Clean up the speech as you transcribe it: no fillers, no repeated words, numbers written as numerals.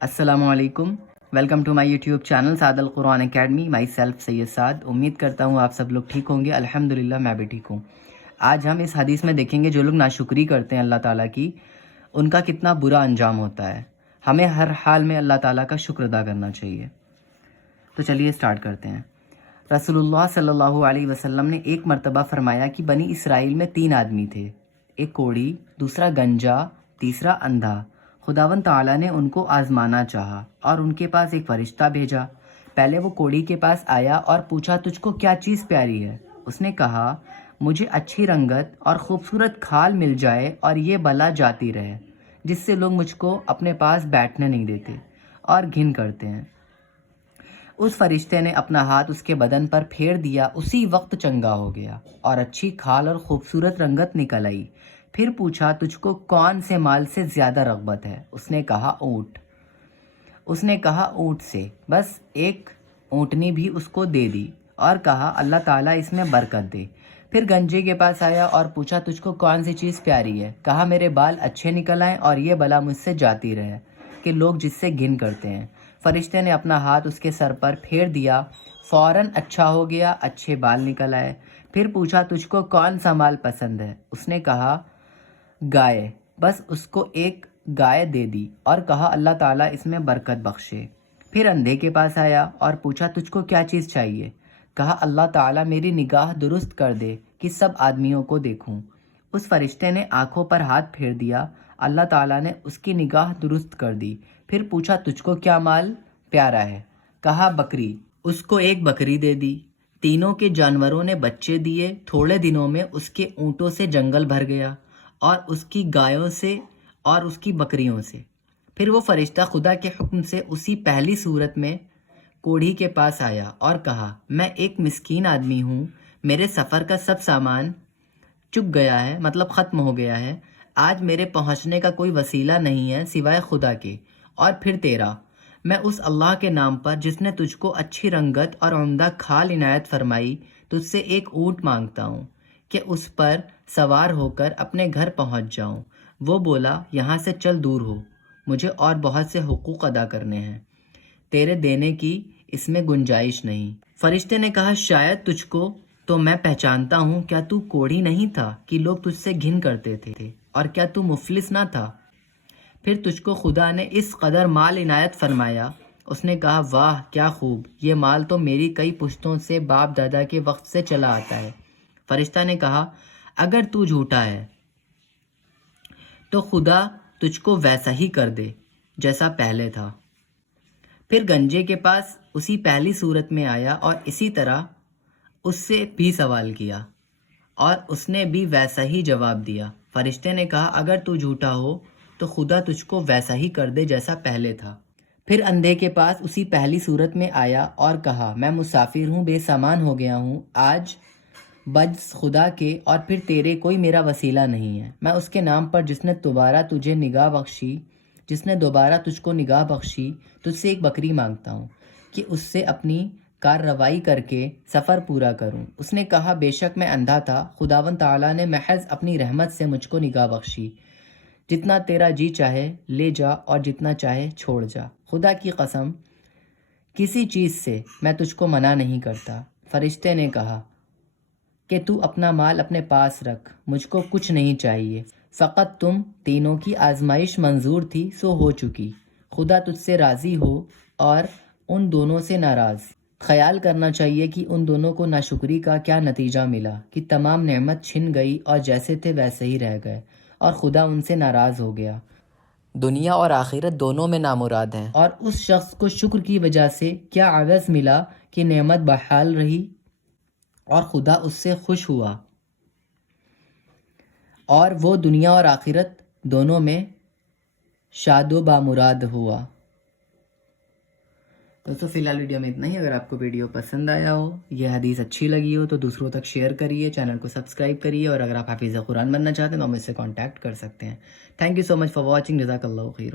السلام علیکم، welcome to my YouTube channel Saad al-Quran Academy. My self سید سعد. امید کرتا ہوں آپ سب لوگ ٹھیک ہوں گے. الحمدللہ میں بھی ٹھیک ہوں. آج ہم اس حدیث میں دیکھیں گے جو لوگ ناشکری کرتے ہیں اللہ تعالیٰ کی، ان کا کتنا برا انجام ہوتا ہے. ہمیں ہر حال میں اللہ تعالیٰ کا شکر ادا کرنا چاہیے. تو چلیے اسٹارٹ کرتے ہیں. رسول اللہ صلی اللہ علیہ وسلم نے ایک مرتبہ فرمایا کہ بنی اسرائیل میں 3 آدمی تھے، ایک کوڑی، دوسرا گنجا، تیسرا اندھا. خداوند تعالیٰ نے ان کو آزمانا چاہا اور ان کے پاس ایک فرشتہ بھیجا. پہلے وہ کوڑی کے پاس آیا اور پوچھا، تجھ کو کیا چیز پیاری ہے؟ اس نے کہا، مجھے اچھی رنگت اور خوبصورت کھال مل جائے اور یہ بلا جاتی رہے جس سے لوگ مجھ کو اپنے پاس بیٹھنے نہیں دیتے اور گھن کرتے ہیں. اس فرشتے نے اپنا ہاتھ اس کے بدن پر پھیر دیا، اسی وقت چنگا ہو گیا اور اچھی کھال اور خوبصورت رنگت نکل آئی. پھر پوچھا، تجھ کو کون سے مال سے زیادہ رغبت ہے؟ اس نے کہا، اونٹ. اس نے کہا، اونٹ سے. بس ایک اونٹنی بھی اس کو دے دی اور کہا، اللہ تعالیٰ اس میں برکت دے. پھر گنجے کے پاس آیا اور پوچھا، تجھ کو کون سی چیز پیاری ہے؟ کہا، میرے بال اچھے نکل آئیں اور یہ بلا مجھ سے جاتی رہے کہ لوگ جس سے گھن کرتے ہیں. فرشتے نے اپنا ہاتھ اس کے سر پر پھیر دیا، فوراً اچھا ہو گیا، اچھے بال نکل آئے. پھر پوچھا، تجھ کو کون سا مال پسند ہے؟ اس نے کہا، گائے. بس اس کو ایک گائے دے دی اور کہا، اللہ تعالیٰ اس میں برکت بخشے. پھر اندھے کے پاس آیا اور پوچھا، تجھ کو کیا چیز چاہیے؟ کہا، اللہ تعالیٰ میری نگاہ درست کر دے کہ سب آدمیوں کو دیکھوں. اس فرشتے نے آنکھوں پر ہاتھ پھیر دیا، اللہ تعالیٰ نے اس کی نگاہ درست کر دی. پھر پوچھا، تجھ کو کیا مال پیارا ہے؟ کہا، بکری. اس کو ایک بکری دے دی. تینوں کے جانوروں نے بچے دیے. تھوڑے دنوں میں اس کے اونٹوں سے جنگل بھر گیا اور اس کی گایوں سے اور اس کی بکریوں سے. پھر وہ فرشتہ خدا کے حکم سے اسی پہلی صورت میں کوڑھی کے پاس آیا اور کہا، میں ایک مسکین آدمی ہوں، میرے سفر کا سب سامان چک گیا ہے، مطلب ختم ہو گیا ہے. آج میرے پہنچنے کا کوئی وسیلہ نہیں ہے سوائے خدا کے اور پھر تیرا. میں اس اللہ کے نام پر جس نے تجھ کو اچھی رنگت اور عمدہ کھال عنایت فرمائی تجھ سے ایک اونٹ مانگتا ہوں کہ اس پر سوار ہو کر اپنے گھر پہنچ جاؤں. وہ بولا، یہاں سے چل دور ہو، مجھے اور بہت سے حقوق ادا کرنے ہیں، تیرے دینے کی اس میں گنجائش نہیں. فرشتے نے کہا، شاید تجھ کو تو میں پہچانتا ہوں. کیا تو کوڑھی نہیں تھا کہ لوگ تجھ سے گھن کرتے تھے؟ اور کیا تو مفلس نہ تھا؟ پھر تجھ کو خدا نے اس قدر مال عنایت فرمایا. اس نے کہا، واہ کیا خوب، یہ مال تو میری کئی پشتوں سے باپ دادا کے وقت سے چلا آتا ہے. فرشتہ نے کہا، اگر تو جھوٹا ہے تو خدا تجھ کو ویسا ہی کر دے جیسا پہلے تھا. پھر گنجے کے پاس اسی پہلی صورت میں آیا اور اسی طرح اس سے بھی سوال کیا اور اس نے بھی ویسا ہی جواب دیا. فرشتے نے کہا، اگر تو جھوٹا ہو تو خدا تجھ کو ویسا ہی کر دے جیسا پہلے تھا. پھر اندھے کے پاس اسی پہلی صورت میں آیا اور کہا، میں مسافر ہوں، بے سامان ہو گیا ہوں. آج بجز خدا کے اور پھر تیرے کوئی میرا وسیلہ نہیں ہے. میں اس کے نام پر جس نے دوبارہ تجھ کو نگاہ بخشی تجھ سے ایک بکری مانگتا ہوں کہ اس سے اپنی کارروائی کر کے سفر پورا کروں. اس نے کہا، بے شک میں اندھا تھا، خداوند تعالیٰ نے محض اپنی رحمت سے مجھ کو نگاہ بخشی. جتنا تیرا جی چاہے لے جا اور جتنا چاہے چھوڑ جا. خدا کی قسم، کسی چیز سے میں تجھ کو منع نہیں کرتا. فرشتے نے کہا کہ تو اپنا مال اپنے پاس رکھ، مجھ کو کچھ نہیں چاہیے، فقط تم تینوں کی آزمائش منظور تھی سو ہو چکی. خدا تجھ سے راضی ہو اور ان دونوں سے ناراض. خیال کرنا چاہیے کہ ان دونوں کو ناشکری کا کیا نتیجہ ملا کہ تمام نعمت چھن گئی اور جیسے تھے ویسے ہی رہ گئے اور خدا ان سے ناراض ہو گیا. دنیا اور آخرت دونوں میں نامراد ہیں. اور اس شخص کو شکر کی وجہ سے کیا عوض ملا کہ نعمت بحال رہی اور خدا اس سے خوش ہوا اور وہ دنیا اور آخرت دونوں میں شاد و بامراد ہوا. دوستو فی الحال ویڈیو میں اتنا ہی. اگر آپ کو ویڈیو پسند آیا ہو، یہ حدیث اچھی لگی ہو تو دوسروں تک شیئر کریے، چینل کو سبسکرائب کریے، اور اگر آپ حافظ قرآن بننا چاہتے ہیں تو ہم مجھ سے کانٹیکٹ کر سکتے ہیں. Thank you so much for watching. جزاک اللہ خیر.